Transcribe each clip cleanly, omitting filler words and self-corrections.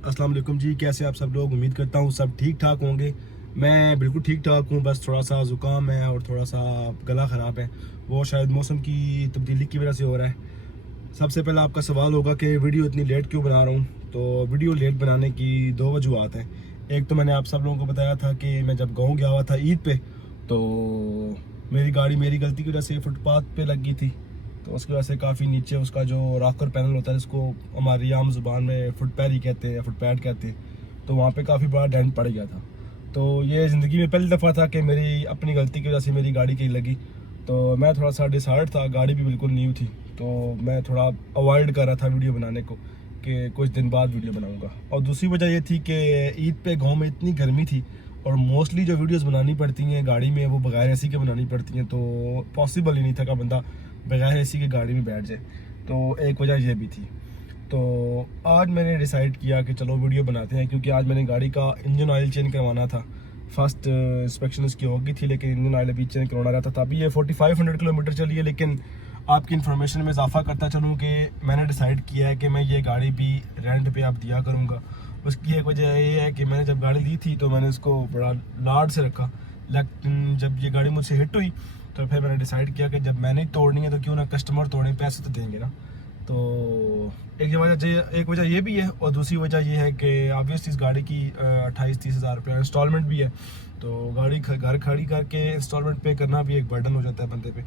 अस्सलाम वालेकुम जी, कैसे आप सब लोग। उम्मीद करता हूँ सब ठीक ठाक होंगे। मैं बिल्कुल ठीक ठाक हूँ, बस थोड़ा सा ज़ुकाम है और थोड़ा सा गला ख़राब है। वो शायद मौसम की तब्दीली की वजह से हो रहा है। सबसे पहले आपका सवाल होगा कि वीडियो इतनी लेट क्यों बना रहा हूँ। तो वीडियो लेट बनाने की दो वजूहत हैं। एक तो मैंने आप सब लोगों को बताया था कि मैं जब गाँव गया हुआ था ईद पे, तो मेरी गाड़ी मेरी गलती की वजह से फुटपाथ पे लग गई थी। तो उसकी वजह से काफ़ी नीचे उसका जो रॉकर पैनल होता है, जिसको हमारी आम जुबान में फुटपैड ही कहते हैं, फुटपैड कहते हैं, तो वहाँ पे काफ़ी बड़ा डेंट पड़ गया था। तो ये ज़िंदगी में पहली दफ़ा था कि मेरी अपनी गलती की वजह से मेरी गाड़ी कहीं लगी। तो मैं थोड़ा सा डिसहार्ट था, गाड़ी भी बिल्कुल न्यू थी, तो मैं थोड़ा अवॉइड कर रहा था वीडियो बनाने को कि कुछ दिन बाद वीडियो बनाऊंगा। और दूसरी वजह ये थी कि ईद पे गांव में इतनी गर्मी थी और मोस्टली जो वीडियोस बनानी पड़ती हैं गाड़ी में वो बगैर एसी के बनानी पड़ती हैं, तो पॉसिबल ही नहीं था कि बंदा बगैर एसी की गाड़ी में बैठ जाए। तो एक वजह ये भी थी। तो आज मैंने डिसाइड किया कि चलो वीडियो बनाते हैं, क्योंकि आज मैंने गाड़ी का इंजन ऑयल चेंज करवाना था। फर्स्ट इंस्पेक्शन उसकी हो गई थी, लेकिन इंजन ऑयल अभी चेंज करवाना रहता था। अभी ये 4500 किलोमीटर चली है, लेकिन आपकी इन्फॉर्मेशन में इजाफा करता चलूँ कि मैंने डिसाइड किया है कि मैं ये गाड़ी भी रेंट पे अब दिया करूँगा। उसकी एक वजह ये है कि मैंने जब गाड़ी ली थी तो मैंने उसको बड़ा लाड से रखा, लेकिन जब ये गाड़ी मुझसे हिट हुई तो फिर मैंने डिसाइड किया कि जब मैंने ही तोड़नी है तो क्यों ना कस्टमर तोड़े, पैसे तो देंगे ना। तो एक वजह ये भी है, और दूसरी वजह ये है कि ऑब्वियसली इस गाड़ी की 28-30 हज़ार रुपया इंस्टॉलमेंट भी है। तो गाड़ी घर खड़ी करके इंस्टॉलमेंट पे करना भी एक बर्डन हो जाता है बंदे पे।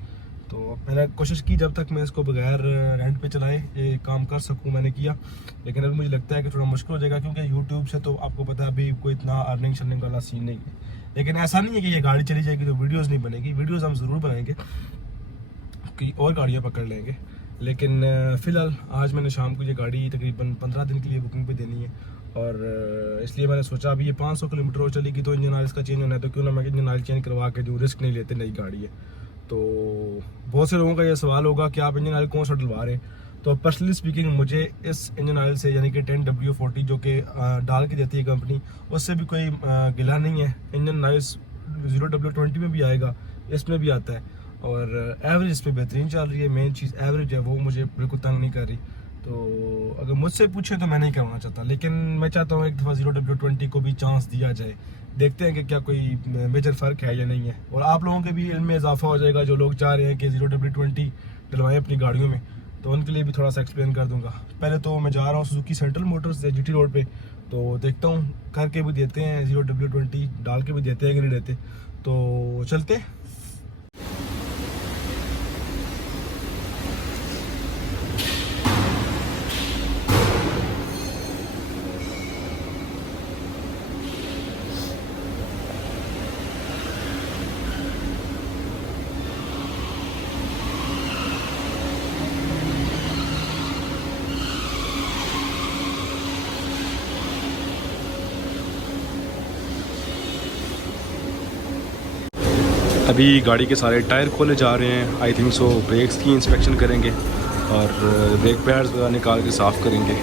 तो मैंने कोशिश की जब तक मैं इसको बगैर रेंट पे चलाए ये काम कर सकूं, मैंने किया। लेकिन अभी मुझे लगता है कि थोड़ा मुश्किल हो जाएगा, क्योंकि यूट्यूब से तो आपको पता है अभी कोई इतना अर्निंग शर्निंग वाला सीन नहीं है। लेकिन ऐसा नहीं है कि ये गाड़ी चली जाएगी तो वीडियोज़ नहीं बनेगी, वीडियोज़ हम ज़रूर बनाएंगे, कि और गाड़ियाँ पकड़ लेंगे। लेकिन फ़िलहाल आज मैंने शाम को ये गाड़ी तकरीबन 15 दिन के लिए बुकिंग पे देनी है, और इसलिए मैंने सोचा अभी ये 500 किलोमीटर और चलेगी तो इंजन ऑयल इसका चेंज होना है, तो क्यों ना मैं इंजन ऑयल चेंज करवा के दूँ, रिस्क नहीं लेते, नई गाड़ी है। तो बहुत से लोगों का ये सवाल होगा कि आप इंजन ऑयल कौन सा डलवा रहे हैं। तो पर्सनली स्पीकिंग मुझे इस इंजन ऑयल से, यानी कि 10W40 जो कि डाल के देती है कंपनी, उससे भी कोई गिला नहीं है। इंजन ऑयल 0W20 में भी आएगा, इसमें भी आता है, और एवरेज इस पर बेहतरीन चल रही है। मेन चीज़ एवरेज है, वो मुझे बिल्कुल तंग नहीं कर रही। तो अगर मुझसे पूछे तो मैं नहीं करवाना चाहता, लेकिन मैं चाहता हूँ एक दफ़ा 0W20 को भी चांस दिया जाए। देखते हैं कि क्या कोई मेजर फ़र्क है या नहीं है, और आप लोगों के भी इल्म में इजाफा हो जाएगा। जो लोग चाह रहे हैं कि 0W20 डलवाएँ अपनी गाड़ियों में, तो उनके लिए भी थोड़ा सा एक्सप्लेन कर दूंगा। पहले तो मैं जा रहा हूँ सुजुकी सेंट्रल मोटर्स से GT रोड पे, तो देखता हूँ करके भी देते हैं 0W20, डाल के भी देते हैं कि नहीं देते। तो चलते। अभी गाड़ी के सारे टायर खोले जा रहे हैं। आई थिंक सो ब्रेक्स की इंस्पेक्शन करेंगे और ब्रेक पैड्स वगैरह निकाल के साफ़ करेंगे।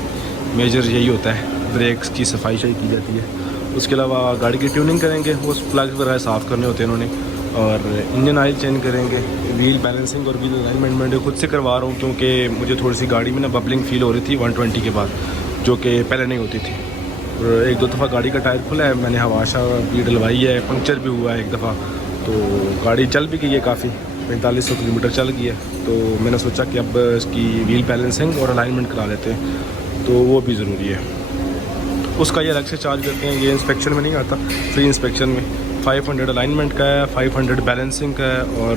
मेजर यही होता है, ब्रेक्स की सफाई की जाती है। उसके अलावा गाड़ी की ट्यूनिंग करेंगे, वो प्लग वगैरह साफ़ करने होते हैं उन्होंने, और इंजन ऑयल चेंज करेंगे। व्हील बैलेंसिंग और व्हील अलाइनमेंट मैं खुद से करवा रहा हूँ, क्योंकि मुझे थोड़ी सी गाड़ी में ना बबलिंग फील हो रही थी 120 के बाद, जो कि पहले नहीं होती थी। और एक दो दफ़ा गाड़ी का टायर खुला है, मैंने हवाशा भी डलवाई है, पंक्चर भी हुआ है एक दफ़ा। तो गाड़ी चल भी गई है, काफ़ी 4500 किलोमीटर चल गई है। तो मैंने सोचा कि अब इसकी व्हील बैलेंसिंग और अलाइनमेंट करा लेते हैं, तो वो भी ज़रूरी है। उसका ये अलग से चार्ज करते हैं, ये इंस्पेक्शन में नहीं आता, फ्री इंस्पेक्शन में 500 अलाइनमेंट का है, 500 बैलेंसिंग का है, और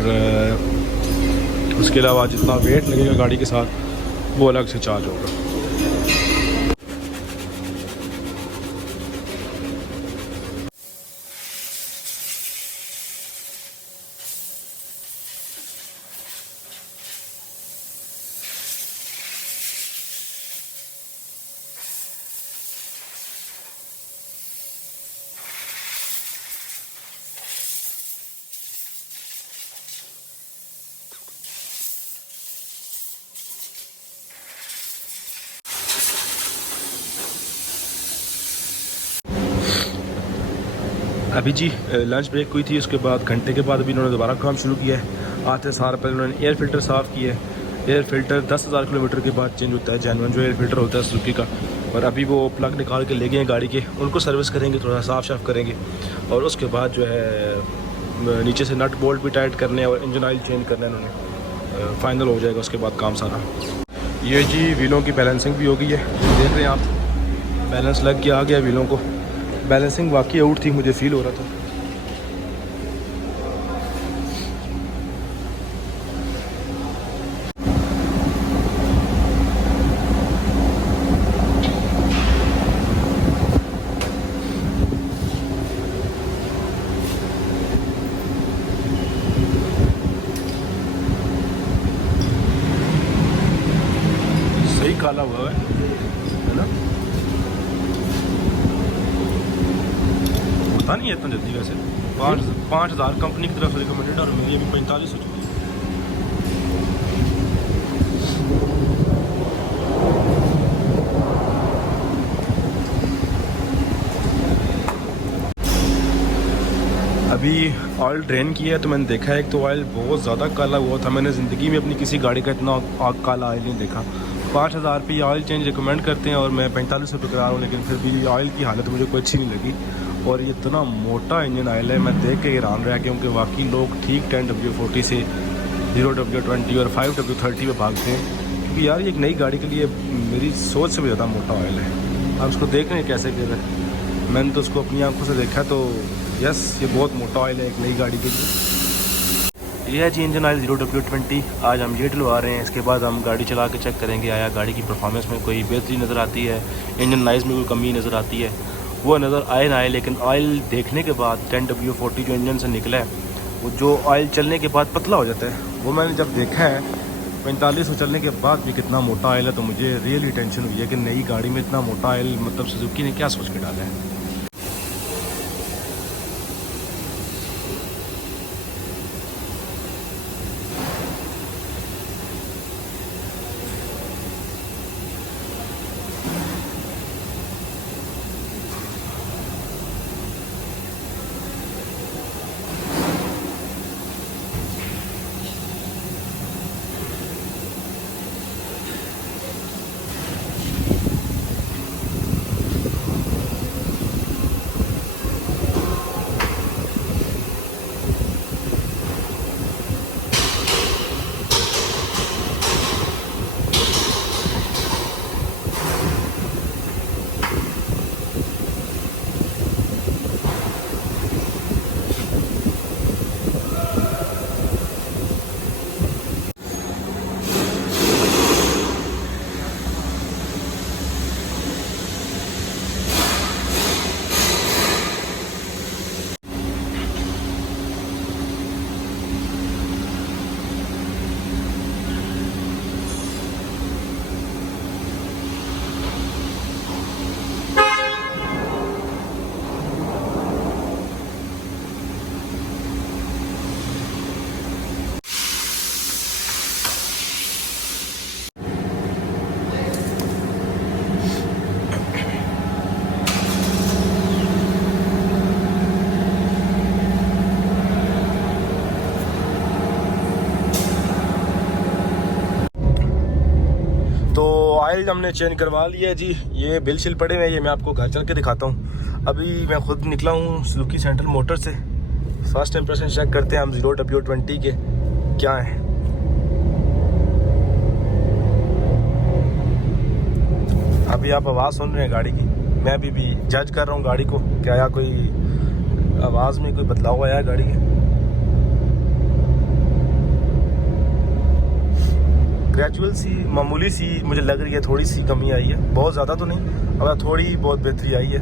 उसके अलावा जितना वेट लगेगा गाड़ी के साथ वो अलग से चार्ज होगा। अभी जी लंच ब्रेक हुई थी, उसके बाद घंटे के बाद अभी इन्होंने दोबारा काम शुरू किया है। आते सार पहले उन्होंने एयर फ़िल्टर साफ़ किया है। एयर फ़िल्टर 10,000 किलोमीटर के बाद चेंज होता है, जेन्युइन जो एयर फ़िल्टर होता है सुजुकी का, और अभी वो प्लग निकाल के ले गए हैं गाड़ी के, उनको सर्विस करेंगे, थोड़ा साफ़ करेंगे और उसके बाद जो है नीचे से नट बोल्ट भी टाइट करने हैं और इंजन ऑयल चेंज करना है इन्होंने, फाइनल हो जाएगा उसके बाद काम सारा। ये जी व्हीलों की बैलेंसिंग भी हो गई है, देख रहे हैं आप, बैलेंस लग के आ गया व्हीलों को। बैलेंसिंग वाकई आउट थी, मुझे फील हो रहा था। सही काला हुआ है ना, पता नहीं है इतना जल्दी वैसे। 5,000 कंपनी की तरफ से रिकमेंडेड और मेरी अभी 45 हो चुकी है। अभी ऑयल ड्रेन किया है तो मैंने देखा है एक तो ऑयल बहुत ज़्यादा काला हुआ था। मैंने ज़िंदगी में अपनी किसी गाड़ी का इतना काला ऑयल नहीं देखा। 5,000 रुपये ऑयल चेंज रिकमेंड करते हैं और मैं 45 रुपये करा रहा हूँ, लेकिन फिर भी ऑयल की हालत मुझे कोई अच्छी नहीं लगी। और ये इतना मोटा इंजन ऑयल है, मैं देख के हैरान रहा, क्योंकि वाकई लोग ठीक 10W40 से 0W20 और 5W30 पे भागते हैं, क्योंकि यार ये एक नई गाड़ी के लिए मेरी सोच से भी ज़्यादा मोटा ऑयल है। आप उसको देख रहे हैं कैसे गिर रहा है, मैंने तो उसको अपनी आंखों से देखा तो यस ये बहुत मोटा ऑयल है एक नई गाड़ी के लिए। ये है जी इंजन ऑयल 0W20। आज हम ये डलवा रहे हैं, इसके बाद हम गाड़ी चला के चेक करेंगे आया गाड़ी की परफॉर्मेंस में कोई बेहतरी नज़र आती है, इंजन नाइज में कोई कमी नज़र आती है, वो नज़र आए ना आए। लेकिन ऑयल देखने के बाद 10W40 जो इंजन से निकला है, वो जो ऑयल चलने के बाद पतला हो जाता है, वो मैंने जब देखा है 45 में चलने के बाद भी कितना मोटा ऑयल है, तो मुझे रियली टेंशन हुई है कि नई गाड़ी में इतना मोटा ऑयल, मतलब सुजुकी ने क्या सोच के डाला है। ऑयल हमने चेंज करवा लिया है जी। ये बिल शिल पड़े हुए हैं, ये मैं आपको घर चल के दिखाता हूँ। अभी मैं खुद निकला हूँ सुजुकी सेंट्रल मोटर से। फर्स्ट इंप्रेशन चेक करते हैं हम 0W20 के क्या है। अभी आप आवाज़ सुन रहे हैं गाड़ी की, मैं अभी जज कर रहा हूँ गाड़ी को, क्या आया कोई आवाज़ में कोई बदलाव आया है गाड़ी के। ग्रेजुअल सी मामूली सी मुझे लग रही है, थोड़ी सी कमी आई है, बहुत ज़्यादा तो नहीं, अब थोड़ी बहुत बेहतरी आई है।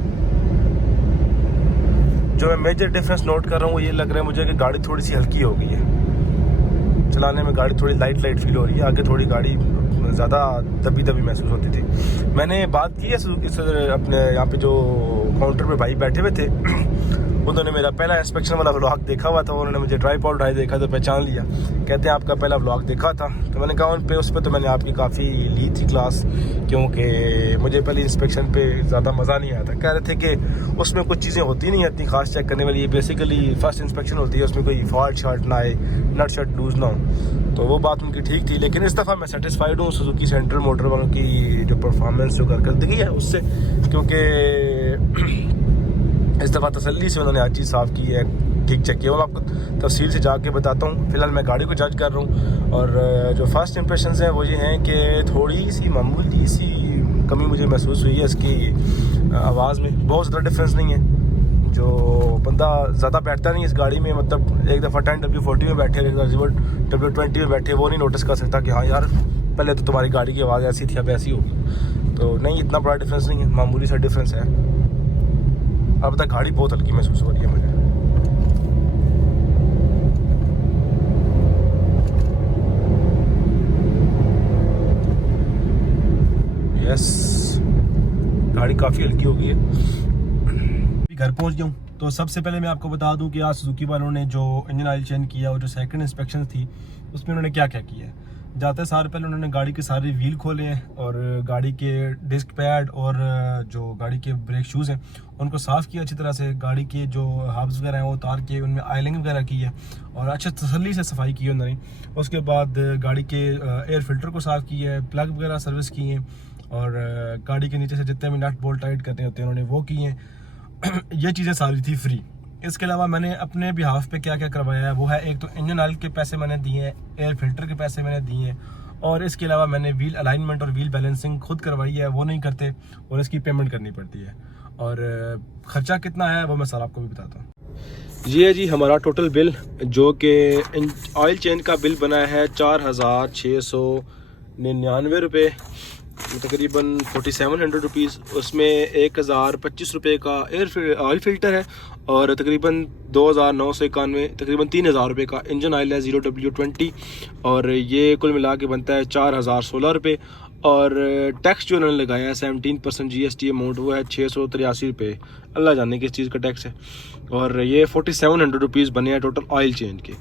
जो मैं मेजर डिफरेंस नोट कर रहा हूँ वो ये लग रहा है मुझे कि गाड़ी थोड़ी सी हल्की हो गई है, चलाने में गाड़ी थोड़ी लाइट फील हो रही है। आगे थोड़ी गाड़ी ज़्यादा दबी महसूस होती थी। मैंने बात की है इस अपने यहाँ पे जो काउंटर पे भाई बैठे हुए थे, उन्होंने मेरा पहला इंस्पेक्शन वाला व्लॉग देखा हुआ था, उन्होंने मुझे ट्राइपॉड उठाए देखा तो पहचान लिया। कहते हैं आपका पहला व्लॉग देखा था, तो मैंने कहा उस पर तो मैंने आपकी काफ़ी ली थी क्लास, क्योंकि मुझे पहले इंस्पेक्शन पे ज़्यादा मज़ा नहीं आया था। कह रहे थे कि उसमें कुछ चीज़ें होती नहीं इतनी खास चेक करने वाली, ये बेसिकली फर्स्ट इंस्पेक्शन होती है, उसमें कोई फॉल्ट शार्ट ना आए, नट शट लूज ना हो। तो वो बात उनकी ठीक थी। लेकिन इस दफ़ा मैं सेटिस्फाइड हूँ सुजुकी सेंट्रल मोटर वालों की जो परफॉर्मेंस, जो कारकर्दगी है उससे, क्योंकि इस दफ़ा तसल्ली से उन्होंने हर चीज़ साफ़ की है, ठीक चेक किया। मैं आपको तफसील से जाके बताता हूँ। फ़िलहाल मैं गाड़ी को जज कर रहा हूँ और जो फर्स्ट इंप्रेशंस हैं वो ये हैं कि थोड़ी सी मामूली सी कमी मुझे महसूस हुई है इसकी आवाज़ में। बहुत ज़्यादा डिफरेंस नहीं है, जो बंदा ज़्यादा बैठता नहीं इस गाड़ी में, मतलब एक दफ़ा 10W40 में बैठे, एक दफ़ा W20 में बैठे, वो नहीं नोटिस कर सकता कि हाँ यार पहले तो तुम्हारी गाड़ी की आवाज़ ऐसी थी अब ऐसी होगी। तो नहीं, इतना बड़ा डिफरेंस नहीं है, मामूली सा डिफरेंस है। अब तक गाड़ी बहुत हल्की महसूस हो रही है मुझे। यस, गाड़ी काफ़ी हल्की हो गई है। घर पहुंच गया हूँ। तो सबसे पहले मैं आपको बता दूं कि आज सुजुकी वालों ने जो इंजन ऑयल चेंज किया और जो सेकंड इंस्पेक्शन थी उसमें उन्होंने क्या क्या किया है। जाते सार पहले उन्होंने गाड़ी के सारे व्हील खोले हैं और गाड़ी के डिस्क पैड और जो गाड़ी के ब्रेक शूज़ हैं उनको साफ़ किया अच्छी तरह से। गाड़ी के जो हब्स वगैरह हैं वो उतार के उनमें आयलिंग वगैरह की है और अच्छे तसल्ली से सफाई की है उन्होंने। उसके बाद गाड़ी के एयर फिल्टर को साफ़ किया है, प्लग वगैरह सर्विस की हैं और गाड़ी के नीचे से जितने भी नट बोल्ट टाइट करने होते हैं उन्होंने वो किए हैं। ये चीज़ें सारी थी फ्री। इसके अलावा मैंने अपने बिहाफ पे क्या क्या करवाया है वो है, एक तो इंजन ऑयल के पैसे मैंने दिए हैं, एयर फिल्टर के पैसे मैंने दिए हैं और इसके अलावा मैंने व्हील अलाइनमेंट और व्हील बैलेंसिंग खुद करवाई है, वो नहीं करते और इसकी पेमेंट करनी पड़ती है। और ख़र्चा कितना है वो मैं सारा आपको भी बताता हूँ। ये है जी हमारा टोटल बिल, जो कि ऑयल चेंज का बिल बना है 4699 रुपये, तकरीबन 4700 रुपीज़। उसमें 1025 रुपये का ऑयल फिल्टर है और तकरीबन 2991, तकरीबन 3000 रुपये का इंजन ऑयल है 0W20 और ये कुल मिला के बनता है 4016 रुपये। और टैक्स जो उन्होंने लगाया है 17% GST अमाउंट, वो है 683 रुपये। अल्लाह जाने किस चीज़ का टैक्स है। और ये 4700 रुपीज़ बने हैं टोटल ऑयल चेंज के।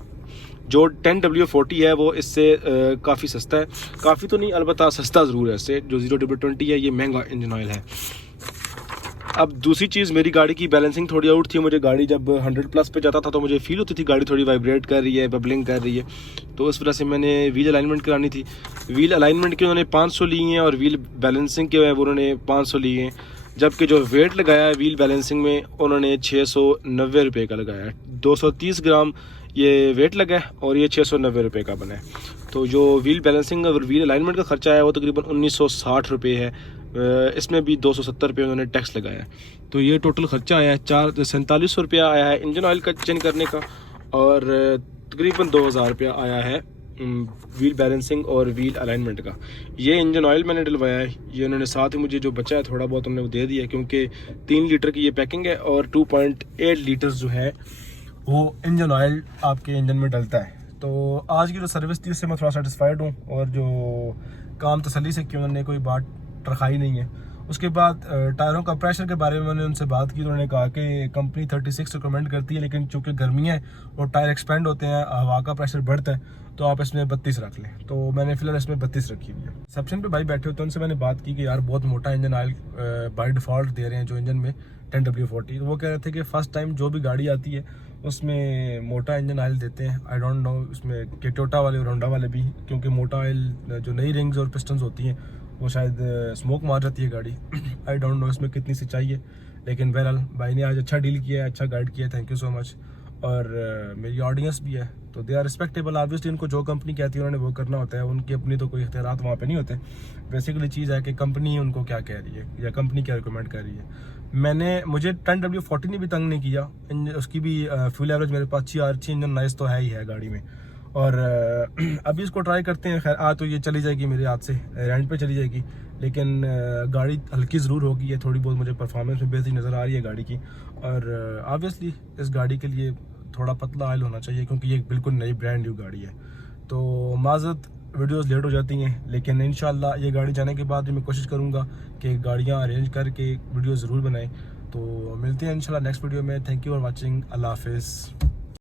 जो 10W40 है वो इससे काफ़ी सस्ता है, काफ़ी तो नहीं अलबत्ता सस्ता ज़रूर है इससे। जो 0W20 है ये महंगा इंजन ऑयल है। अब दूसरी चीज़, मेरी गाड़ी की बैलेंसिंग थोड़ी आउट थी। मुझे गाड़ी जब 100+ पे जाता था तो मुझे फील होती थी गाड़ी थोड़ी वाइब्रेट कर रही है, बबलिंग कर रही है, तो उस वजह से मैंने व्हील अलाइनमेंट करानी थी। व्हील अलाइनमेंट के उन्होंने 500 लिए हैं और व्हील बैलेंसिंग के वो उन्होंने 500 लिए हैं, जबकि जो वेट लगाया है व्हील बैलेंसिंग में उन्होंने 690 रुपये का लगाया है। 230 ग्राम ये वेट लगा है और ये 690 रुपये का बना है। तो जो व्हील बैलेंसिंग और व्हील अलाइनमेंट का खर्चा है वो तकरीबन 1960 रुपये है। इसमें भी 270 रुपये उन्होंने टैक्स लगाया है। तो ये टोटल खर्चा आया है 4700 रुपया आया है इंजन ऑयल का चेंज करने का और तकरीबन 2000 रुपया आया है व्हील बैलेंसिंग और व्हील अलाइनमेंट का। ये इंजन ऑयल मैंने डलवाया है, ये उन्होंने साथ ही मुझे जो बचा है थोड़ा बहुत उन्होंने दे दिया, क्योंकि 3 लीटर की ये पैकिंग है और 2.8 लीटर जो है वो इंजन ऑयल आपके इंजन में डलता है। तो आज की जो सर्विस थी उससे मैं थोड़ा सेटिस्फाइड हूँ और जो काम तसल्ली से किया, उन्होंने कोई बात रखाई नहीं है। उसके बाद टायरों का प्रेशर के बारे में मैंने उनसे बात की, तो उन्होंने कहा कि कंपनी 36 रिकमेंड करती है, लेकिन चूँकि गर्मियाँ हैं और टायर एक्सपेंड होते हैं, हवा का प्रेशर बढ़ता है, तो आप इसमें 32 रख लें। तो मैंने फिलहाल इसमें 32 रखी हुई है। रिसेप्शन पे भाई बैठे होते हैं, उनसे मैंने बात की कि यार बहुत मोटा इंजन ऑयल बाय डिफ़ॉल्ट दे रहे हैं जो इंजन में 10W40। तो वो कह रहे थे कि फ़र्स्ट टाइम जो भी गाड़ी आती है उसमें मोटा इंजन ऑयल देते हैं। आई डोंट नो उसमें कि टोयोटा वाले और होंडा वाले भी, क्योंकि मोटा ऑयल जो नई रिंग्स और पिस्टन्स होती हैं वो शायद स्मोक मार जाती है गाड़ी। आई डोंट नो इसमें कितनी सच्चाई है, लेकिन बहरहाल भाई ने आज अच्छा डील किया है, अच्छा गाइड किया है, थैंक यू सो मच। और मेरी ऑडियंस भी है तो दे आर रिस्पेक्टेबल। ऑब्वियसली उनको जो कंपनी कहती है उन्होंने वो करना होता है, उनकी अपनी तो कोई इख्तियारात वहाँ पे नहीं होते। बेसिकली चीज़ है कि कंपनी उनको क्या कह रही है या कंपनी क्या रिकमेंड कर रही है। मुझे 10W40 ने भी तंग नहीं किया, उसकी भी फ्यूल एवरेज मेरे पास अच्छी इंजन नाइस तो है ही है गाड़ी में। और अभी इसको ट्राई करते हैं। खैर आज तो ये चली जाएगी मेरे हाथ से, रेंट पे चली जाएगी, लेकिन गाड़ी हल्की ज़रूर होगी, है थोड़ी बहुत मुझे परफॉर्मेंस में बेहतरी नज़र आ रही है गाड़ी की। और ऑब्वियसली इस गाड़ी के लिए थोड़ा पतला ऑयल होना चाहिए, क्योंकि ये बिल्कुल नई ब्रांड न्यू गाड़ी है। तो माज़रत वीडियोस लेट हो जाती हैं, लेकिन इंशाल्लाह ये गाड़ी जाने के बाद भी मैं कोशिश करूँगा कि गाड़ियाँ अरेंज करके वीडियो ज़रूर बनाएं। तो मिलते हैं इंशाल्लाह नेक्स्ट वीडियो में। Thank you for watching. अल्लाह हाफिज़।